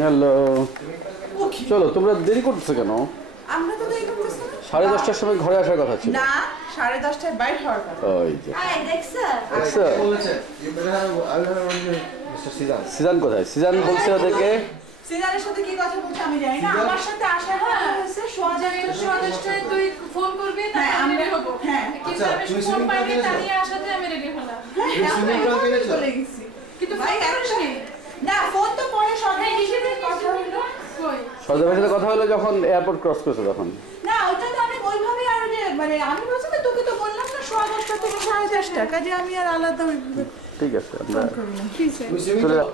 Hello, চলো। তোমরা দেরি করতেছো কেন? আমরা তো দেরি করতেছি না। 10:30টার সময় ঘরে আসার কথা ছিল। না, 10:30টায় বাইরে হওয়ার কথা। ওই যে দেখছো বলেছে মিস্টার সিজন কোথায়? সিজন বলছে ওদেরকে সিজারের সাথে কি কথা বলছে আমি জানি না। আমার সাথে আসার কথা হয়েছে সোয়া 10:30টায় তুই ফোন করবি, তাই আমি রেডি হব। হ্যাঁ, কিন্তু আমি ফোন পাইনি, তাই আসাতে আমি রেডি হলাম। হ্যাঁ, চলে গেছি। কিন্তু ভাই আসেনি না, ফোন তো পরে সবাই হিসেবে কথা হলো। কই সজলের সাথে কথা হলো যখন এয়ারপোর্ট ক্রস করেছে তখন? না, ওটা তো আমি ওইভাবে আর যে মানে আমি বলছি না, তোকে তো বললাম না সোয়া 10টা থেকে 10:30টা, কাজে আমি আর আলাদা ঠিক আছে, আমরা চলে যাও।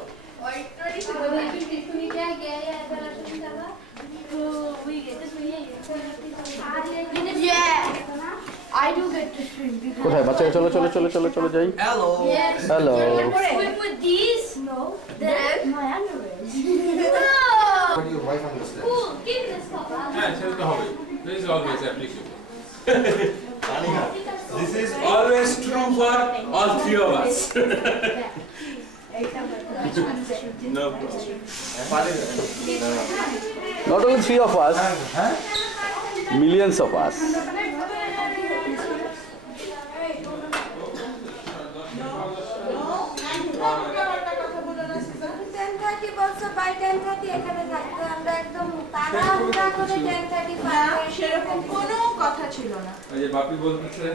কোথায় বাচ্চারা? চলো চলো চলো চলো চলো যাই। Hello hello, With these? No. Then my underwear. What do your wife understand? Cool. Give this papa. হ্যাঁ, সেটা তো হবে। This is always applicable. This is Always true for all three of us. No problem. not only 3 of us, millions of us. সেরকম কোনো কথা ছিল না। ওই যে বাপি বলতেছে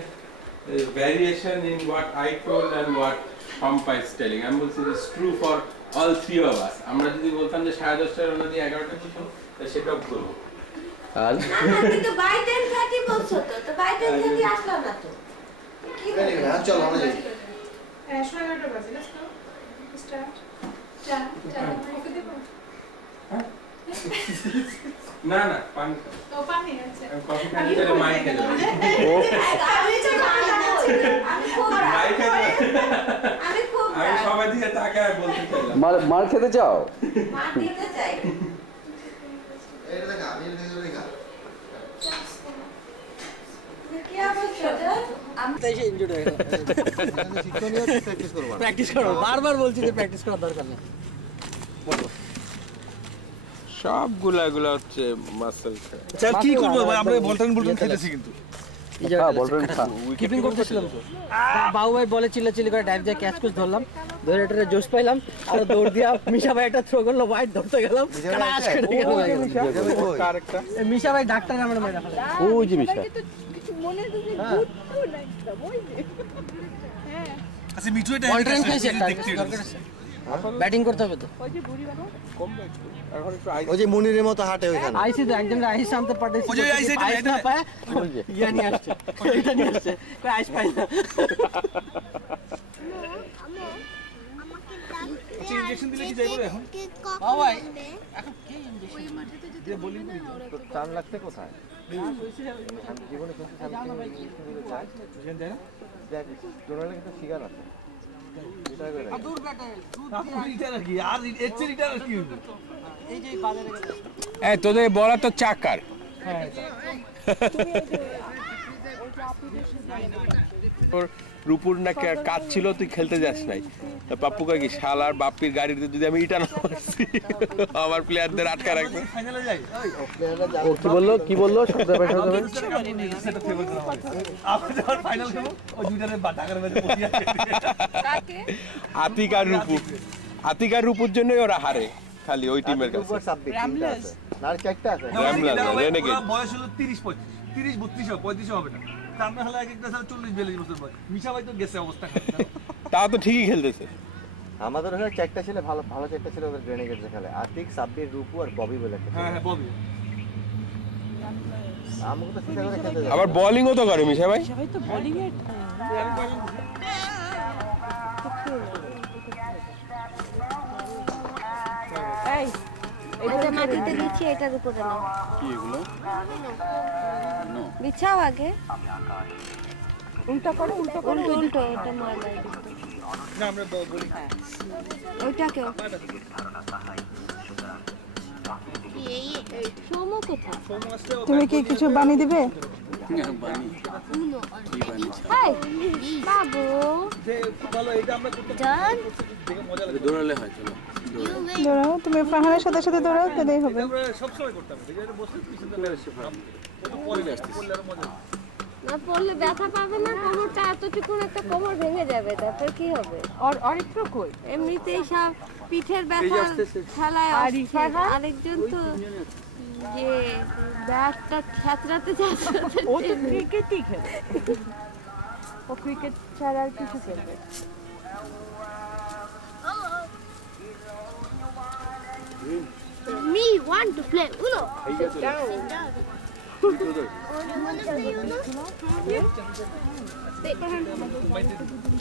variation in what I told and what Pampa is telling. আমি বলছি this is true for all three of us. আমরা যদি বলতাম যে 10:30টার রওনা দিয়ে 11টা কিছু, তাহলে সেটাও করবো। আর কিন্তু বাই 10:30 বলছো তো বাই 10:30 আসলো না তো। কি Anyway, চলো আমরা যাই। হ্যাঁ, 11:30 বাজে। Let's go. Start. চা কফি দেব? না না, পানি তো পানি আছে। কফি খাই তাহলে মাই খেয়ে যাবে। আমি খুব আমি সবাই দিকে তাকায় বলতে চাইলাম। মার খেতে চাও? মার দিতে চাই। এটা দেখা, আমি এটা দেখা। কি আবশ্যক? আমি তো এসে ইনজুরি হয়ে গেল। শিক্ষণীয় প্র্যাকটিস করব। প্র্যাকটিস করো, বারবার বলছি যে প্র্যাকটিস করার দরকার নেই। সবগুলা এগুলা হচ্ছে মাসল। স্যার কি করব ভাই, আমরা বলটান খেতেছি কিন্তু এই জায়গাটা বলবেন কিপিং করতেছিলাম তো। বাবু ভাই বলে চিল্লাচিল্লি করে ডাইভ দিয়ে ক্যাচ করে ধরলাম, ধরে এটারে জোশ পাইলাম আর দৌড় দিয়া মিশা ভাই একটা থ্রো করলো, ওয়াইড ধরতে গেলাম, ক্রাশ করে গেল। কারেক্টটা মিশা ভাই ডাক্তার আমরা মেরে ফেলে। ওই যে মিশা। আচ্ছা মিঠু এটা বলটান খাইছে একটা ব্যাটিং করতে হবে তো। ওই যে মনিরের মতো হাঁটে ওইখানে। আইসি তো একজন আইস সামনে পাঠাইছে, ওই যে আইস এটা, আইস না পায় ইয়া নিয়ে আসছে, এটা নিয়ে আসছে, কই আইস পাই না। আচ্ছা ইনজেকশন দিলে কি যাইবো এখন? বাবু ভাই এখন কি ইনজেকশন মাঠেতে যদি বলি না ওরা তো টান লাগতে কোথায়? জীবনে কিন্তু বুঝেন যায় না? দেখ, জোনালে কিন্তু ফিগার আছে। এটা করে। দূর কাটে আপনি এটা আর কি আর এর চেয়ে এটা আর কি হইবে? এই যে বাজারে গেছে। এই তোদের বলা তো চাকার। হ্যাঁ তোর রূপুর না কাজ ছিল, তুই খেলতে যাস নাই। তা পাপ্পু কয় কি শালার বাপ্পির গাড়িতে যদি আমি ইটা না মারছি আমার প্লেয়ারদের আটকা রাখবে। ফাইনালে যাই। ও কি বললো শব্দ ভাষা হবে? সেটা ফেভার করা হবে। আপনি যখন ফাইনাল খেলবো ওই দুইটারে টাকার মধ্যে পড়িয়া কাকে আতিক আর রূপু, আতিক আর রূপুর জন্যই ওরা হারে খালি ওই টিমের কাছে। রামলেস না আর চারটা আছে। বয়স হলো 30-35, 30-32 হবে, 35 হবে না। সামনে হলো এক একটা 40-42 বছর বয়স। মিশা ভাই তো গেছে অবস্থা খারাপ। তাও তো ঠিকই খেলতেছে। আমাদের ওখানে চারটা ছিল, ভালো ভালো চারটা ছিল, ওদের গ্রেনেড খেলে। আতিক, সাব্বির, রূপু আর ববি বলে একটা ছিল। হ্যাঁ ববি। আমাকে তো চিন্তা করে খেলতে আবার বোলিংও তো করে মিশা ভাই। সবাই তো বোলিং এর এই এটা মাটিতে দিচ্ছি, এটার উপরে নাও। কি এগুলো? বিছাও আগে, উল্টা করো উল্টা করো। উল্টো উল্টো, ওটা ময়লা। না আমরা বলি ওইটাকেও সোমো কোথায়? তুমি কি কিছু বানিয়ে দিবে? হাই বাবু ভালো এটা আমরা করতে ডান দেখে মজা লাগে দৌড়ালে হয় চলো দৌড়াও তুমি ফাহানের সাথে সাথে দৌড়াও তাহলেই হবে আমরা সব সময় করতাম এই যে বসে পিছনে পরে আসছে পড়লে আরো মজা না পড়লে ব্যথা পাবে না কোমরটা এতটুকু একটা কোমর ভেঙে যাবে তারপর কি হবে অরিত্র কই এমনিতেই সব পিঠের ব্যথা খেলায় আরেকজন তো যে ব্যাটটা খেতরাতে যাচ্ছে ও তো ক্রিকেটই খেলে ও ক্রিকেট ছাড়া আর কিছু খেলবে Me want to play Uno.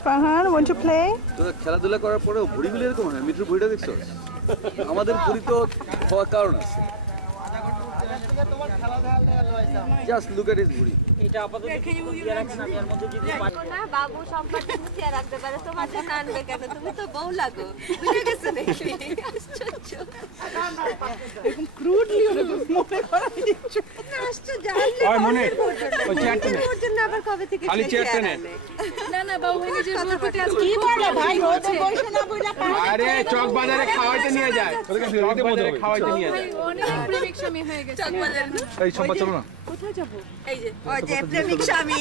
Fahan want to play তোরা খেলাধুলা করার পরেও ভুড়িগুলো এরকম হয় মিত্র ভুড়িটা দেখছো আমাদের ভুড়ি তো হওয়ার কারণ আছে জাস্ট লুক এট হিজ ভুড়ি না বাবু সম্পর্কে মুছিয়ে রাখতে পারে তোমার জন্য আনবে কেন তুমি তো বউ লাগো বুঝে গেছো নাকি আশ্চর্য এরকম ক্রুডলি মনে করা দিচ্ছ না আশ্চর্য জানলে ওই মনে ওই চেয়ারটা নে ওর জন্য আবার কবে থেকে খালি চেয়ারটা নে না না বাবু ভাই নিজের বউর প্রতি আজকে কি বলে ভাই রোদে বসে না বইলা আরে চক বাজারে খাওয়াইতে নিয়ে যায় চক বাজারে খাওয়াইতে নিয়ে যায় অনেক প্রেমিক স্বামী হয়ে গেছে এই সম্পা চলো না কোথায় যাবো এই যে ওই যে প্রেমিক স্বামী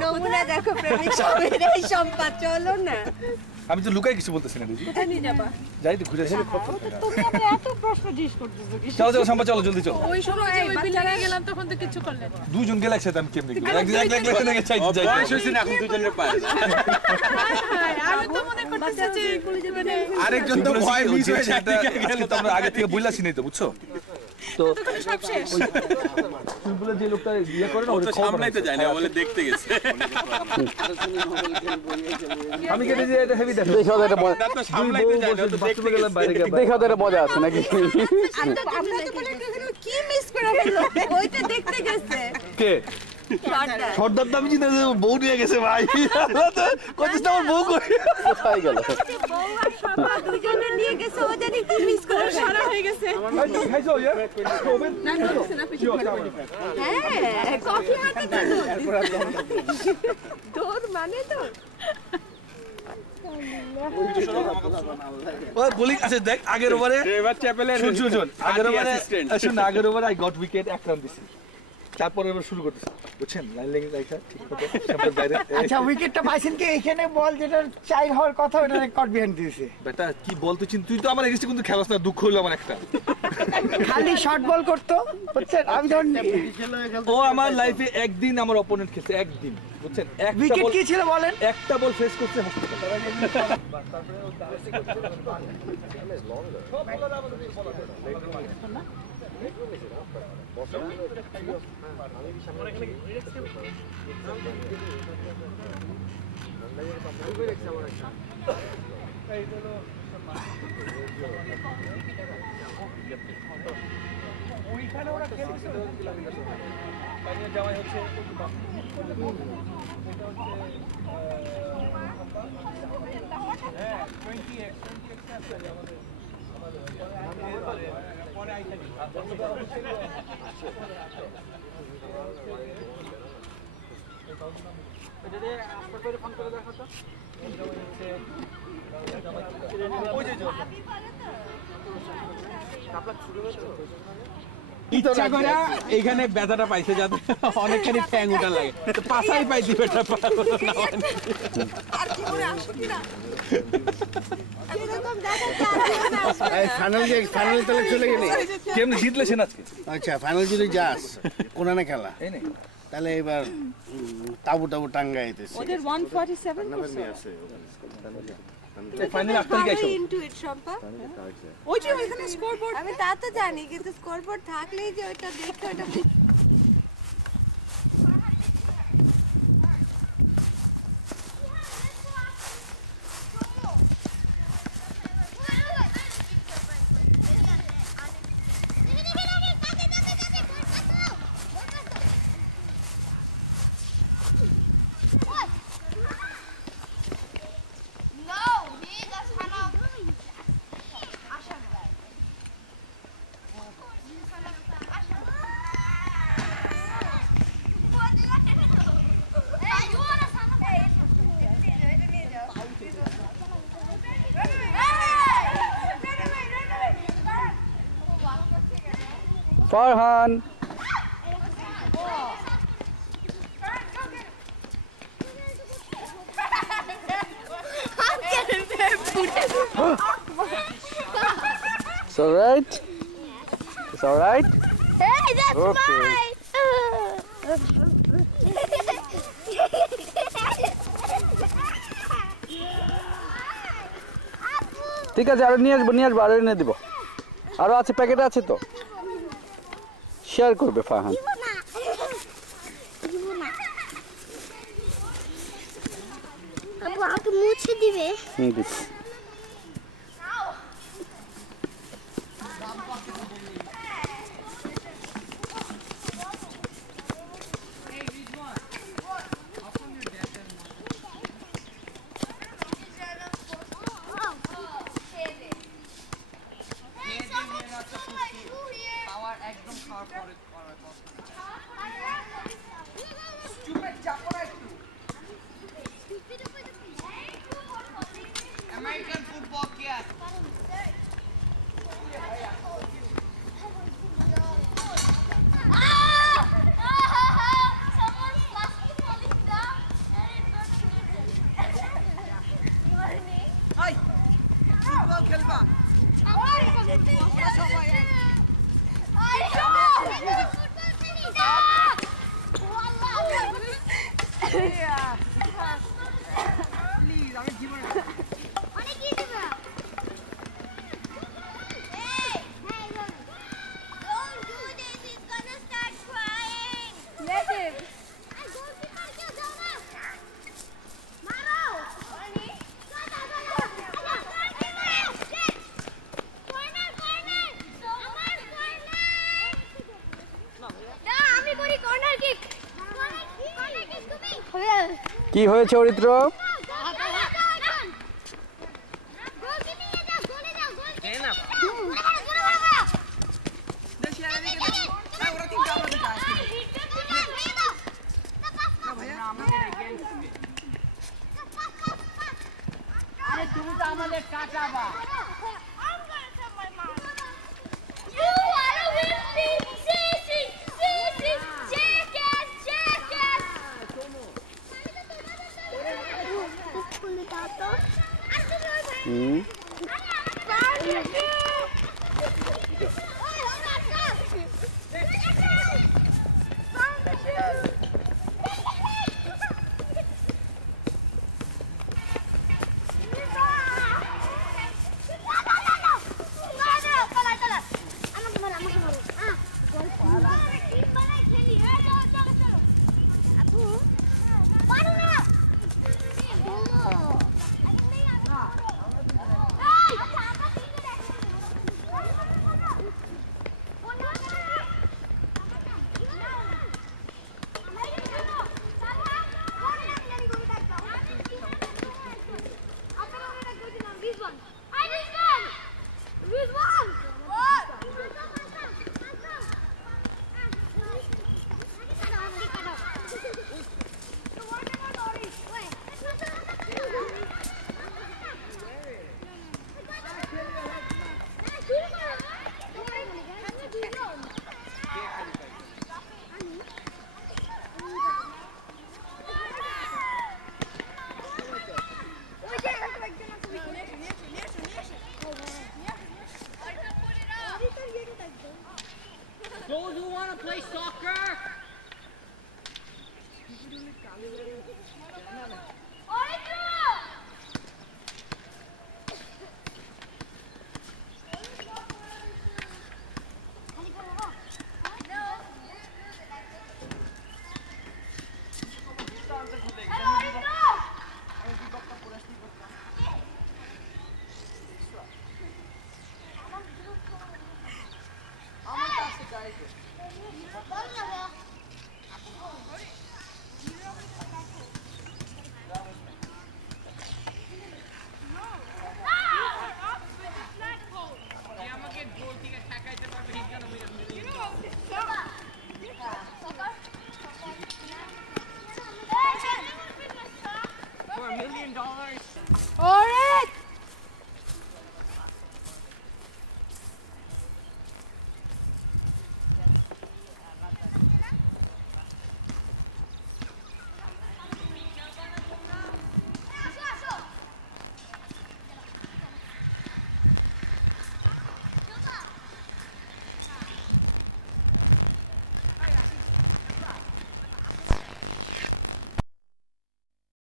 নমুনা দেখো প্রেমিক স্বামীর এই সম্পদ চলো না আমি তো লুকাই কিছু বলতেছি না দিদি কোথায় নিয়ে যাবা যাই তো ঘুরে আসি তুমি আমরা এত প্রশ্ন জিজ্ঞেস করতেছো কি চলো চলো সম্পা চলো জলদি চলো ওই সময় যে ওই বিল্লারে গেলাম তখন তো কিছু করলেন দুজন গেলে একসাথে আমি কেমনে গেলাম এক লাগে চাই যাই বয়স হয়েছে না এখন দুজনের পায় আমি তো মনে করতেছি যে মানে আরেকজন তো ভয় মিস হয়ে যায় গেল তো আমরা আগে থেকে বইলাছি নাই তো বুঝছো তো সব শেষ সিম্পল যে লোকটা ইয়ে করে না ওরে সামলাইতে যায় না বলে দেখতে গেছে আমি কেটে যে এটা হেভি দেখো দেখো এটা তার তো সামলাইতে যায় না তো দেখতে গেলাম বাইরে গিয়ে দেখো এটা মজা আছে নাকি আমরা তো বলে কি মিস করে ফেললো ওইটা দেখতে গেছে কে শর্টটা সর্দার দামি চিন্তা বউ নিয়ে গেছে ভাই কইছিস না আমার বউ কই কোথায় গেল বউ আর সম্পা দুজনে নিয়ে গেছে ও জানি কি মিস করে সারা হয়ে গেছে ভাই তুমি খাইছো ইয়া ওভেন না করতেছে না পিছু হ্যাঁ কফি হাতে তোর মানে তো ওই বোলিং আছে দেখ আগের ওভারে ট্রেভার চ্যাপেলের শুন আগের ওভারে অ্যাসিস্ট্যান্ট শুন আগের ওভারে আই গট উইকেট এক রান দিছি তারপরে এবার শুরু করতেছি বুঝছেন লাইন লেগে যাইছা ঠিক মতো সামনে বাইরে আচ্ছা উইকেটটা পাইছেন কি এখানে বল যেটা চাই হওয়ার কথা ওটা রেকর্ড বিহাইন্ড দিয়েছে বেটা কি বলতে চিন তুই তো আমার এগেইনস্টে কিন্তু খেলাস না দুঃখ হলো আমার একটা খালি শর্ট বল করতো বুঝছেন আমি ধর ও আমার লাইফে একদিন আমার অপোনেন্ট খেলছে একদিন বুঝছেন একটা উইকেট বল কি ছিল বলেন একটা বল ফেস করতে ওইখানে ওরা খেলছে জামাই হচ্ছে ইচ্ছা করে এইখানে ব্যথাটা পাইছে যাতে অনেকখানি ঠ্যাং উঠা লাগে তো পাছাই পাইছি বেটা পারবো না আর কি করে আসবি না এরকম দেখা ফাইনাল তাহলে চলে গেলে কেমনে জিতলে সেন আজকে আচ্ছা ফাইনাল যদি যাস কোনানে খেলা এই নে তাহলে এবার তাবু টাবু টাঙ্গাইতেছে ওদের 147 আছে ফাইনাল 8 তারিখে আইছো ইনটু ইট সম্পা ওই যে ওইখানে স্কোরবোর্ড আমি তা তো জানি কিন্তু স্কোরবোর্ড থাকলেই যে ওইটা দেখতে ওইটা Farhan It's all right. It's all right. Hey, that's Okay. mine. ঠিক আছে আরো নিয়ে আসবো আরো এনে দেবো আরো আছে প্যাকেট আছে তো শেয়ার করবে ফারহান আপু আমাকে মুছে দিবে দিচ্ছি কি হয়েছে অরিত্র